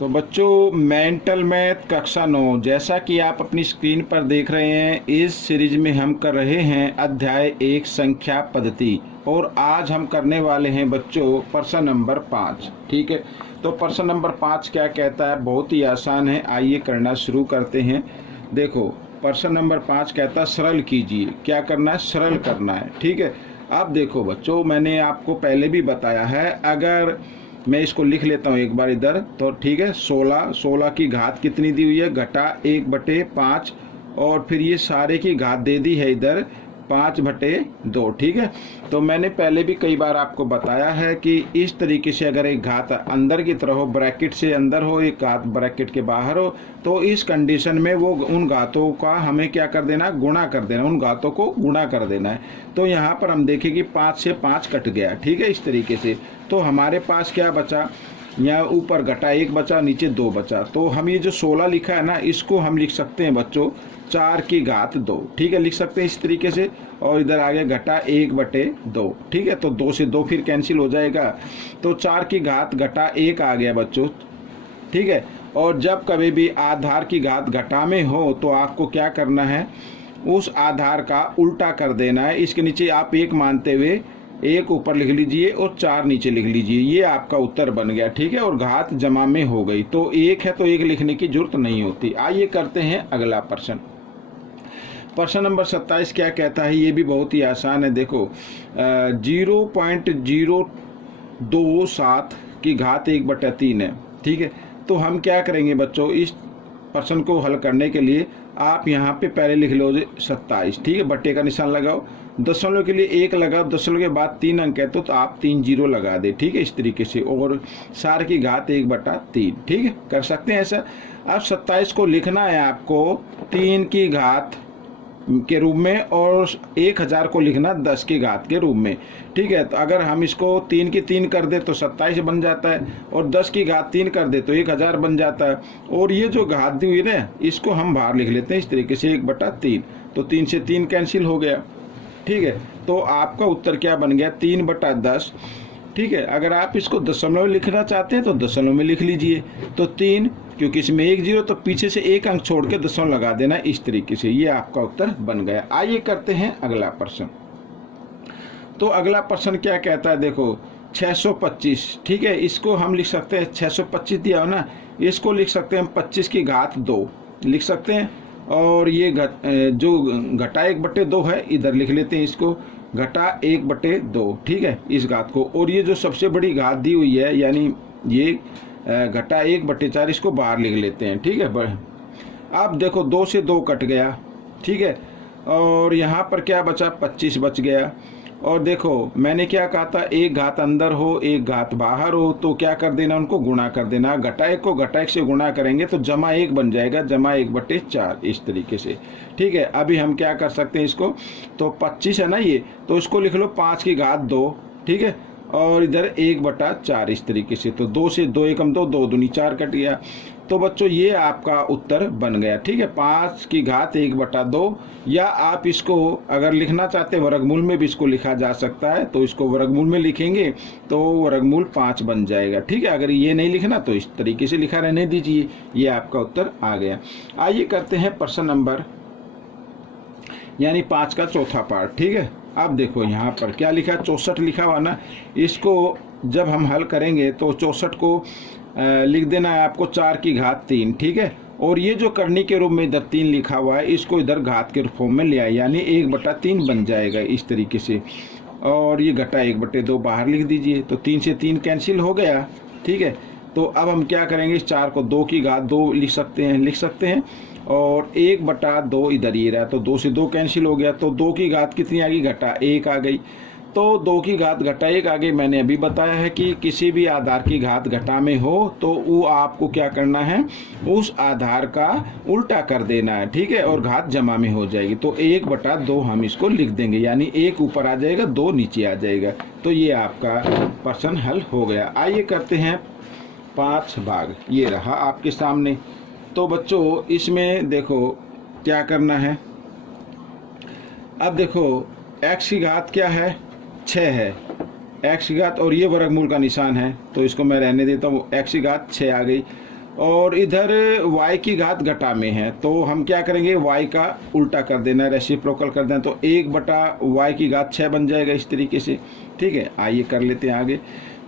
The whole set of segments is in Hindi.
तो बच्चों मेंटल मैथ कक्षा 9 जैसा कि आप अपनी स्क्रीन पर देख रहे हैं, इस सीरीज में हम कर रहे हैं अध्याय 1 संख्या पद्धति। और आज हम करने वाले हैं बच्चों प्रश्न नंबर 5। ठीक है, तो प्रश्न नंबर 5 क्या कहता है, बहुत ही आसान है, आइए करना शुरू करते हैं। देखो प्रश्न नंबर 5 कहता है सरल कीजिए। क्या करना है, सरल करना है। ठीक है, अब देखो बच्चों, मैंने आपको पहले भी बताया है, अगर मैं इसको लिख लेता हूँ एक बार इधर, तो ठीक है। 16 की घात कितनी दी हुई है, घटा 1/5, और फिर ये सारे की घात दे दी है इधर 5/2। ठीक है, तो मैंने पहले भी कई बार आपको बताया है कि इस तरीके से अगर एक घात अंदर की तरह हो, ब्रैकेट से अंदर हो, एक घात ब्रैकेट के बाहर हो, तो इस कंडीशन में वो उन घातों का हमें क्या कर देना, गुणा कर देना, उन घातों को गुणा कर देना है। तो यहाँ पर हम देखें कि 5 से 5 कट गया। ठीक है, इस तरीके से तो हमारे पास क्या बचा, यहाँ ऊपर घटा 1 बचा, नीचे 2 बचा। तो हम ये जो 16 लिखा है ना, इसको हम लिख सकते हैं बच्चों 4 की घात 2। ठीक है, लिख सकते हैं इस तरीके से। और इधर आगे घटा 1/2। ठीक है, तो 2 से 2 फिर कैंसिल हो जाएगा, तो 4 की घात घटा 1 आ गया बच्चों। ठीक है, और जब कभी भी आधार की घात घटा में हो तो आपको क्या करना है, उस आधार का उल्टा कर देना है। इसके नीचे आप 1 मानते हुए 1 ऊपर लिख लीजिए और 4 नीचे लिख लीजिए। ये आपका उत्तर बन गया। ठीक है, और घात जमा में हो गई, तो 1 है तो 1 लिखने की जरूरत नहीं होती। आइए करते हैं अगला प्रश्न। प्रश्न नंबर 27 क्या कहता है, ये भी बहुत ही आसान है। देखो 0.027 की घात 1/3 है। ठीक है, तो हम क्या करेंगे बच्चों, इस प्रश्न को हल करने के लिए आप यहाँ पे पहले लिख लो 27। ठीक है, बट्टे का निशान लगाओ, दशमलव के लिए 1 लगाओ, दशमलव के बाद 3 अंक है तो आप 3 जीरो लगा दे। ठीक है, इस तरीके से, और सार की घात 1/3। ठीक है, कर सकते हैं ऐसा। अब 27 को लिखना है आपको 3 की घात के रूप में, और 1000 को लिखना 10 की घात के रूप में। ठीक है, तो अगर हम इसको 3 की 3 कर दे तो 27 बन जाता है, और 10 की घात 3 कर दे तो 1000 बन जाता है। और ये जो घात दी हुई ना, इसको हम बाहर लिख लेते हैं इस तरीके से 1/3, तो 3 से 3 कैंसिल हो गया। ठीक है, तो आपका उत्तर क्या बन गया, 3/10। ठीक है, अगर आप इसको दशमलव में लिखना चाहते हैं तो दशमलव में लिख लीजिए, तो 3, क्योंकि इसमें 1 जीरो, तो पीछे से 1 अंक छोड़ के दशमलव लगा देना इस तरीके से। ये आपका उत्तर बन गया। आइए करते हैं अगला प्रश्न। तो अगला प्रश्न क्या कहता है, देखो 625। ठीक है, इसको हम लिख सकते हैं, 625 दिया हो ना, इसको लिख सकते हैं 25 की घात 2 लिख सकते हैं। और ये जो घटा 1/2 है, इधर लिख लेते हैं इसको घटा 1/2। ठीक है, इस घात को, और ये जो सबसे बड़ी घात दी हुई है, यानी ये घटा 1/4, इसको बाहर लिख लेते हैं। ठीक है, अब देखो 2 से 2 कट गया। ठीक है, और यहाँ पर क्या बचा, 25 बच गया। और देखो मैंने क्या कहा था, 1 घात अंदर हो 1 घात बाहर हो, तो क्या कर देना, उनको गुणा कर देना। घटा 1 को घटा 1 से गुणा करेंगे तो जमा 1 बन जाएगा, जमा 1/4 इस तरीके से। ठीक है, अभी हम क्या कर सकते हैं इसको, तो 25 है ना ये, तो इसको लिख लो 5 की घात 2। ठीक है, और इधर 1/4 इस तरीके से, तो 2 से 2 एकम 2, 2 दूनी 4 कट गया। तो बच्चों ये आपका उत्तर बन गया। ठीक है, 5 की घात 1/2, या आप इसको अगर लिखना चाहते हैं वर्गमूल में भी इसको लिखा जा सकता है, तो इसको वर्गमूल में लिखेंगे तो वर्गमूल 5 बन जाएगा। ठीक है, अगर ये नहीं लिखना तो इस तरीके से लिखा रहने दीजिए। ये आपका उत्तर आ गया। आइए करते हैं प्रश्न नंबर यानी 5 का चौथा पार्ट। ठीक है, अब देखो यहाँ पर क्या लिखा है, 64 लिखा हुआ ना, इसको जब हम हल करेंगे तो 64 को लिख देना है आपको 4 की घात 3। ठीक है, और ये जो करनी के रूप में इधर 3 लिखा हुआ है, इसको इधर घात के फॉर्म में ले आए, यानी 1/3 बन जाएगा इस तरीके से। और ये घटा 1/2 बाहर लिख दीजिए, तो 3 से 3 कैंसिल हो गया। ठीक है, तो अब हम क्या करेंगे, इस 4 को 2 की घात 2 लिख सकते हैं, और 1/2 इधर ये रहा, तो 2 से 2 कैंसिल हो गया, तो 2 की घात कितनी आ गई, घटा 1 आ गई। तो 2 की घात घटा 1 आ गई। मैंने अभी बताया है कि किसी भी आधार की घात घटा में हो तो वो आपको क्या करना है, उस आधार का उल्टा कर देना है। ठीक है, और घात जमा में हो जाएगी, तो 1/2 हम इसको लिख देंगे, यानी 1 ऊपर आ जाएगा 2 नीचे आ जाएगा। तो ये आपका प्रश्न हल हो गया। आइए करते हैं 5 भाग। ये रहा आपके सामने। तो बच्चों इसमें देखो क्या करना है, अब देखो x की घात क्या है, 6 है, x की घात, और ये वर्गमूल का निशान है, तो इसको मैं रहने देता हूँ, x की घात 6 आ गई। और इधर y की घात घटा में है, तो हम क्या करेंगे, y का उल्टा कर देना, रेसिप्रोकल कर देना, तो 1/y की घात 6 बन जाएगा इस तरीके से। ठीक है, आइए कर लेते हैं आगे।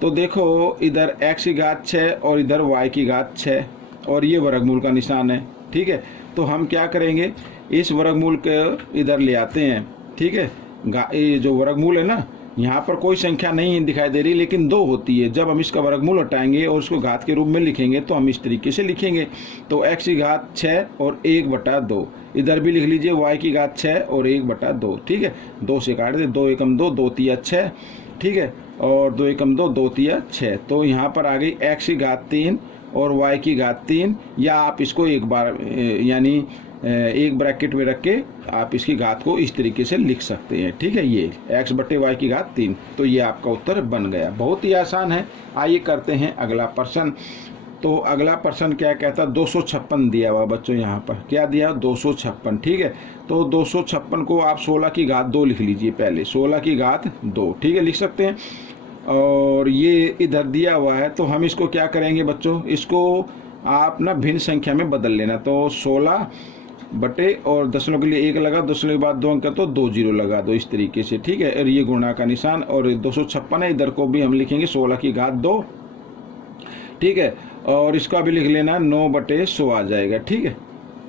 तो देखो इधर x की घात 6 और इधर y की घात 6 और ये वर्गमूल का निशान है। ठीक है, तो हम क्या करेंगे, इस वर्गमूल के इधर ले आते हैं। ठीक है, ये जो वर्गमूल है ना, यहाँ पर कोई संख्या नहीं दिखाई दे रही लेकिन 2 होती है। जब हम इसका वर्गमूल हटाएंगे और उसको घात के रूप में लिखेंगे तो हम इस तरीके से लिखेंगे। तो x की घात 6 और 1/2, इधर भी लिख लीजिए y की घात 6 और 1/2। ठीक है, 2 से काट दे, 2 एकम 2, 2 तिया 6। ठीक है, और 2 एकम 2, 2 तिया 6। तो यहाँ पर आ गई x की घात 3 और y की घात 3, या आप इसको एक बार यानी एक ब्रैकेट में रख के आप इसकी घात को इस तरीके से लिख सकते हैं। ठीक है, ये x/y की घात 3। तो ये आपका उत्तर बन गया, बहुत ही आसान है। आइए करते हैं अगला प्रश्न। तो अगला प्रश्न क्या कहता है, 256 दिया हुआ बच्चों, यहाँ पर क्या दिया, 256। ठीक है, तो 256 को आप 16 की घात 2 लिख लीजिए पहले, 16 की घात 2। ठीक है, लिख सकते हैं। और ये इधर दिया हुआ है, तो हम इसको क्या करेंगे बच्चों, इसको आप ना भिन्न संख्या में बदल लेना। तो 16 बटे और दशमलव के लिए 1 लगा, दशमलव के बाद 2 अंक तो 2 जीरो लगा दो इस तरीके से। ठीक है, और ये गुणा का निशान, और 256 है, इधर को भी हम लिखेंगे 16 की घात 2। ठीक है, और इसका भी लिख लेना 9/100 आ जाएगा। ठीक है,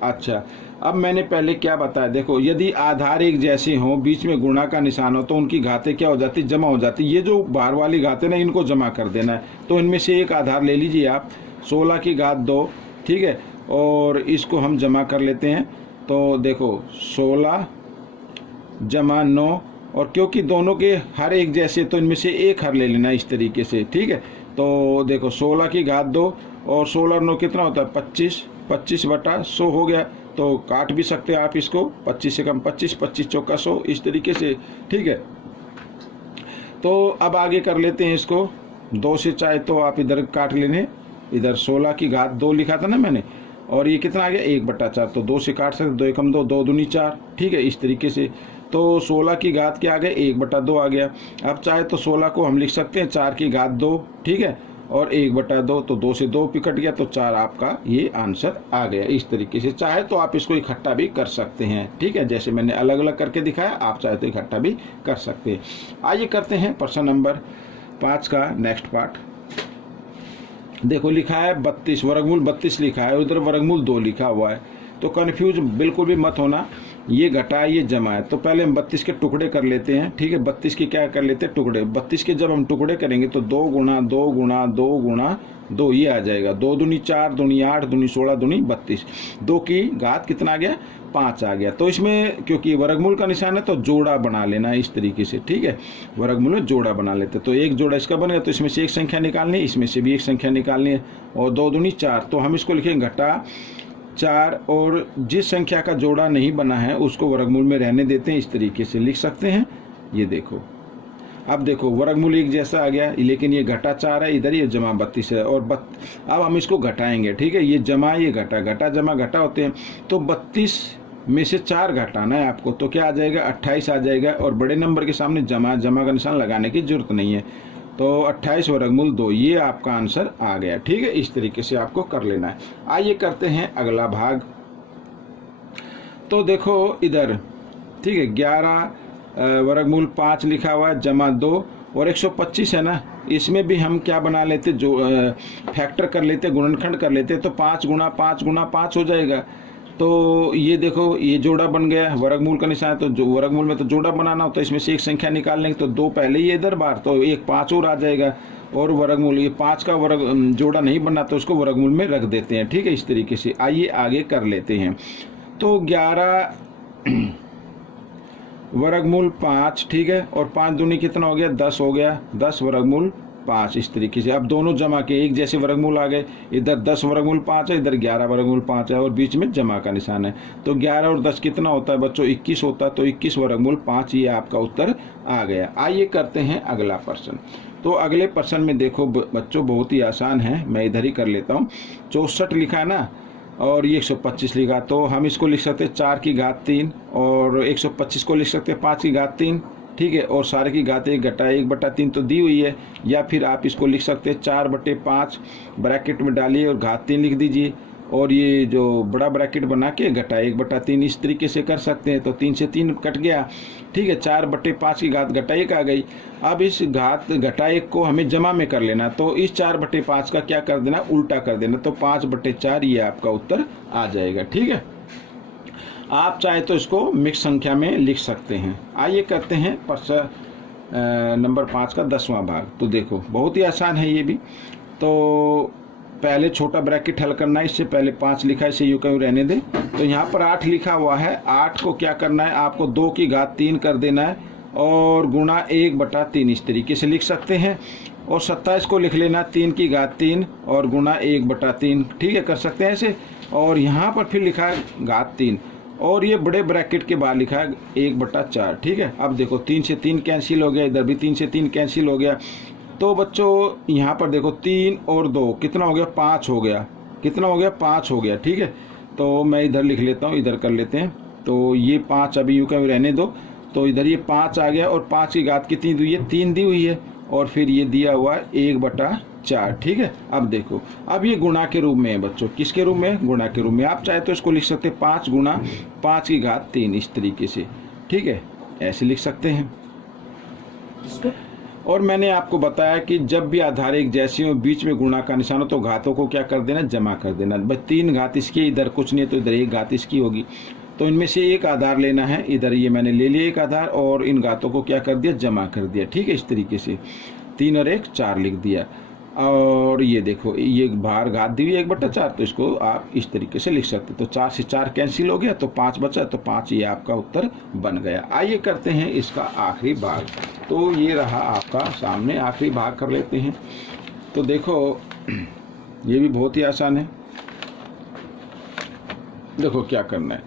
अच्छा अब मैंने पहले क्या बताया, देखो यदि आधार एक जैसे हो, बीच में गुणा का निशान हो, तो उनकी घातें क्या हो जाती, जमा हो जाती। ये जो बाहर वाली घातें ना, इनको जमा कर देना है। तो इनमें से एक आधार ले लीजिए आप, 16 की घात 2। ठीक है, और इसको हम जमा कर लेते हैं। तो देखो 16 जमा 9, और क्योंकि दोनों के हर एक जैसे, तो इनमें से एक हर ले लेना इस तरीके से। ठीक है, तो देखो 16 की घात 2 और 16 9 कितना होता है, 25, 25/100 हो गया। तो काट भी सकते हैं आप इसको, 25 से कम 25, 25 चौका 100 इस तरीके से। ठीक है, तो अब आगे कर लेते हैं इसको। 2 से चाहे तो आप इधर काट लेने, इधर 16 की घात 2 लिखा था ना मैंने, और ये कितना आ गया, 1/4। तो 2 से काट सकते, 2 एकम 2, 2 दूनी 4। ठीक है, इस तरीके से। तो 16 की घात क्या आ गया, 1/2 आ गया। अब चाहे तो 16 को हम लिख सकते हैं 4 की घात 2। ठीक है, और 1/2, तो 2 से 2 पिकट गया, तो 4 आपका ये आंसर आ गया इस तरीके से। चाहे तो आप इसको इकट्ठा भी कर सकते हैं। ठीक है, जैसे मैंने अलग अलग करके दिखाया, आप चाहे तो इकट्ठा भी कर सकते हैं। आइए करते हैं प्रश्न नंबर 5 का नेक्स्ट पार्ट। देखो लिखा है 32, वर्गमूल 32 लिखा है, उधर वर्गमूल 2 लिखा हुआ है। तो कन्फ्यूज बिल्कुल भी मत होना, ये घटा है ये जमा है। तो पहले हम 32 के टुकड़े कर लेते हैं। ठीक है, 32 के क्या कर लेते हैं, टुकड़े। 32 के जब हम टुकड़े करेंगे तो 2 गुणा 2 गुणा 2 गुणा 2 ये आ जाएगा। 2 दूनी 4, दूनी 8, दूनी 16, दूनी 32। 2 की घात कितना आ गया, 5 आ गया। तो इसमें क्योंकि वर्गमूल का निशान है तो जोड़ा बना लेना इस तरीके से। ठीक है, वर्गमूल में जोड़ा बना लेते, तो एक जोड़ा इसका बन गया। तो इसमें से एक संख्या निकालनी है, इसमें से भी एक संख्या निकालनी है, और 2 दूनी 4। तो हम इसको लिखेंगे घटा 4, और जिस संख्या का जोड़ा नहीं बना है उसको वर्गमूल में रहने देते हैं, इस तरीके से लिख सकते हैं। ये देखो, अब देखो वर्गमूल एक जैसा आ गया, लेकिन ये घटा 4 है, इधर ये जमा 32 है। और अब हम इसको घटाएंगे। ठीक है, ये जमा ये घटा, घटा जमा घटा होते हैं। तो 32 में से 4 घटाना है आपको, तो क्या आ जाएगा, 28 आ जाएगा। और बड़े नंबर के सामने जमा का निशान लगाने की जरूरत नहीं है। तो 28 वर्गमूल 2, ये आपका आंसर आ गया। ठीक है, इस तरीके से आपको कर लेना है। आइए करते हैं अगला भाग। तो देखो इधर, ठीक है, 11 वर्गमूल 5 लिखा हुआ है, जमा 2 और 125 है ना, इसमें भी हम क्या बना लेते, जो फैक्टर कर लेते, गुणनखंड कर लेते। तो 5 गुणा 5 गुणा 5 हो जाएगा। तो ये देखो ये जोड़ा बन गया, वर्गमूल का निशान। तो जो वर्गमूल में तो जोड़ा बनाना होता है, इसमें से एक संख्या निकालने की, तो 2 पहले ही इधर बार, तो एक 5 और आ जाएगा। और वर्गमूल, ये 5 का जोड़ा नहीं बना तो उसको वर्गमूल में रख देते हैं। ठीक है, इस तरीके से। आइए आगे कर लेते हैं। तो 11 वर्गमूल 5, ठीक है, और 5 दूनी कितना हो गया, 10 हो गया। 10 वर्गमूल 5 इस तरीके से। अब दोनों जमा के एक जैसे वर्गमूल आ गए, इधर 10 वर्गमूल 5 है, इधर 11 वर्गमूल 5 है, और बीच में जमा का निशान है। तो 11 और 10 कितना होता है बच्चों, 21 होता है। तो 21 वर्गमूल 5 ये आपका उत्तर आ गया। आइए करते हैं अगला प्रश्न। तो अगले प्रश्न में देखो बच्चों, बहुत ही आसान है, मैं इधर ही कर लेता हूँ। 64 लिखा है ना, और ये 125 लिखा। तो हम इसको लिख सकते हैं 4 की घात 3, और 125 को लिख सकते हैं 5 की घात 3। ठीक है, और सारे की घात 1 घटा 1/3 तो दी हुई है, या फिर आप इसको लिख सकते हैं 4/5 ब्रैकेट में डालिए और घात 3 लिख दीजिए, और ये जो बड़ा ब्रैकेट बना के घटा 1/3 इस तरीके से कर सकते हैं। तो 3 से 3 कट गया, ठीक है, 4/5 की घात घटा 1 आ गई। अब इस घात घटा 1 को हमें जमा में कर लेना, तो इस 4/5 का क्या कर देना, उल्टा कर देना, तो 5/4 ये आपका उत्तर आ जाएगा। ठीक है, आप चाहे तो इसको मिक्स संख्या में लिख सकते हैं। आइए करते हैं प्रश्न नंबर 5 का 10वां भाग। तो देखो बहुत ही आसान है ये भी। तो पहले छोटा ब्रैकेट हल करना है, इससे पहले 5 लिखा है, इसे यूं कहीं रहने दें। तो यहाँ पर 8 लिखा हुआ है, 8 को क्या करना है, आपको 2 की घात 3 कर देना है और गुणा 1/3 इस तरीके से लिख सकते हैं। और 27 को लिख लेना 3 की घात 3 और गुणा 1/3, ठीक है, कर सकते हैं ऐसे। और यहाँ पर फिर लिखा है घात 3 और ये बड़े ब्रैकेट के बाद लिखा है 1/4, ठीक है। अब देखो 3 से 3 कैंसिल हो गया, इधर भी 3 से 3 कैंसिल हो गया। तो बच्चों यहाँ पर देखो 3 और 2 कितना हो गया, 5 हो गया, कितना हो गया, 5 हो गया, ठीक है। तो मैं इधर लिख लेता हूँ, इधर कर लेते हैं। तो ये 5 अभी यूँ कहीं रहने दो, तो इधर ये 5 आ गया और 5 की घात कितनी दी हुई है, 3 दी हुई है, और फिर ये दिया हुआ है 1/4, ठीक है। अब देखो अब ये गुणा के रूप में है बच्चों, किसके रूप में, गुणा के रूप में। आप चाहे तो इसको लिख सकते हैं 5 गुणा 5 की घात 3 इस तरीके से, ठीक है, ऐसे लिख सकते हैं। और मैंने आपको बताया कि जब भी आधार एक जैसी हो, बीच में गुणा का निशान हो, तो घातों को क्या कर देना, जमा कर देना। बस 3 घात इसकी, इधर कुछ नहीं है तो इधर 1 घात इसकी होगी। तो इनमें से एक आधार लेना है, इधर ये मैंने ले लिया एक आधार और इन घातों को क्या कर दिया, जमा कर दिया, ठीक है। इस तरीके से 3 और 1 4 लिख दिया। और ये देखो ये बाहर घात दी हुई 1/4, तो इसको आप इस तरीके से लिख सकते। तो 4 से 4 कैंसिल हो गया, तो 5 बचा, तो 5 ये आपका उत्तर बन गया। आइए करते हैं इसका आखिरी भाग। तो ये रहा आपका सामने, आखिरी भाग कर लेते हैं। तो देखो ये भी बहुत ही आसान है। देखो क्या करना है,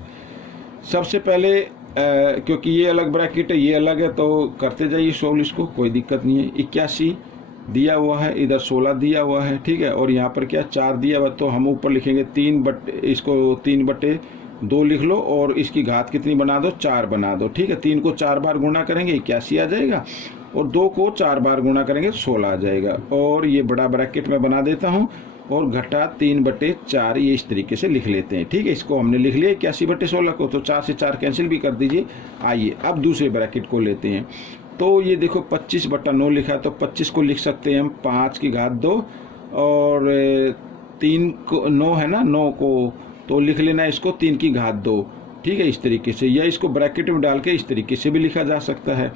सबसे पहले क्योंकि ये अलग ब्रैकेट है, ये अलग है, तो करते जाइए सोल्व, इसको कोई दिक्कत नहीं है। 81 दिया हुआ है, इधर 16 दिया हुआ है, ठीक है, और यहाँ पर क्या 4 दिया हुआ, तो हम ऊपर लिखेंगे 3/2 लिख लो और इसकी घात कितनी बना दो, 4 बना दो, ठीक है। 3 को 4 बार गुणा करेंगे 81 आ जाएगा, और 2 को 4 बार गुणा करेंगे 16 आ जाएगा। और ये बड़ा ब्रैकेट में बना देता हूँ और घटा 3/4 ये इस तरीके से लिख लेते हैं, ठीक है। इसको हमने लिख लिया 81/16 को, तो 4 से 4 कैंसिल भी कर दीजिए। आइए अब दूसरे ब्रैकेट को लेते हैं। तो ये देखो 25/9 लिखा है, तो 25 को लिख सकते हैं हम 5 की घात 2 और 3 को 9 है ना, 9 को तो लिख लेना इसको 3 की घात 2, ठीक है, इस तरीके से। या इसको ब्रैकेट में डाल के इस तरीके से भी लिखा जा सकता है।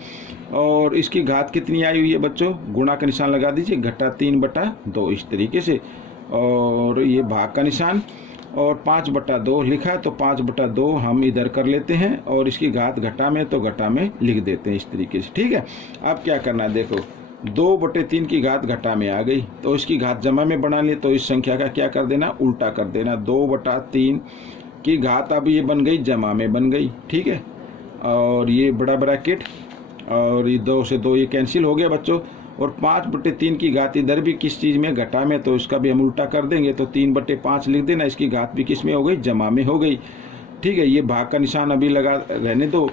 और इसकी घात कितनी आई हुई है बच्चों, गुणा का निशान लगा दीजिए, घटा 3/2 इस तरीके से, और ये भाग का निशान, और 5/2 लिखा, तो 5/2 हम इधर कर लेते हैं और इसकी घात घटा में तो घटा में लिख देते हैं इस तरीके से, ठीक है। अब क्या करना है, देखो 2/3 की घात घटा में आ गई, तो इसकी घात जमा में बना ली, तो इस संख्या का क्या कर देना, उल्टा कर देना। 2/3 की घात अब ये बन गई जमा में बन गई, ठीक है। और ये बड़ा ब्रैकेट और ये 2 से 2 ये कैंसिल हो गया बच्चों। और 5/3 की घात इधर भी किस चीज़ में, घटा में, तो इसका भी हम उल्टा कर देंगे, तो 3/5 लिख देना, इसकी घात भी किस में हो गई, जमा में हो गई, ठीक है। ये भाग का निशान अभी लगा रहने दो,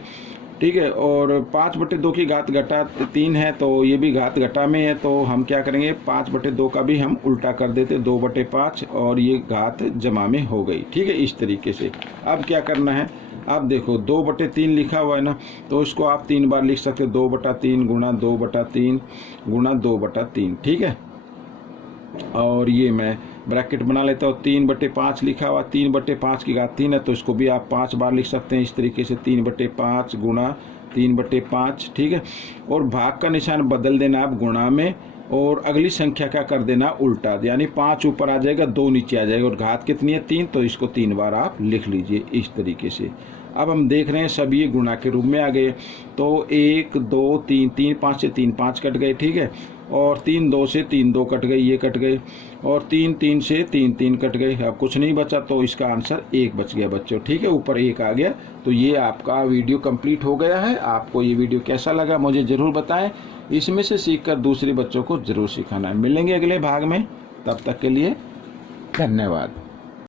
ठीक है। और 5/2 की घात घटा 3 है, तो ये भी घात घटा में है, तो हम क्या करेंगे 5/2 का भी हम उल्टा कर देते 2/5 और ये घात जमा में हो गई, ठीक है, इस तरीके से। अब क्या करना है, अब देखो 2/3 लिखा हुआ है ना, तो इसको आप 3 बार लिख सकते, 2/3 गुणा 2/3 गुणा 2/3, ठीक है। और ये मैं ब्रैकेट बना लेता हूँ, 3/5 लिखा हुआ, 3/5 की घात 3 है, तो इसको भी आप 5 बार लिख सकते हैं इस तरीके से, 3/5 गुणा 3/5, ठीक है। और भाग का निशान बदल देना आप गुणा में, और अगली संख्या का कर देना उल्टा, यानी 5 ऊपर आ जाएगा 2 नीचे आ जाएगा, और घात कितनी है 3, तो इसको 3 बार आप लिख लीजिए इस तरीके से। अब हम देख रहे हैं सभी ये गुणा के रूप में आ गए, तो 1 2 3 3 5 से 3 5 कट गए, ठीक है। और 3 2 से 3 2 कट गए, ये कट गए, और 3 3 से 3 3 कट गए, अब कुछ नहीं बचा, तो इसका आंसर 1 बच गया बच्चों, ठीक है, ऊपर 1 आ गया। तो ये आपका वीडियो कंप्लीट हो गया है। आपको ये वीडियो कैसा लगा मुझे ज़रूर बताएं, इसमें से सीखकर दूसरे बच्चों को ज़रूर सिखाना है। मिलेंगे अगले भाग में, तब तक के लिए धन्यवाद।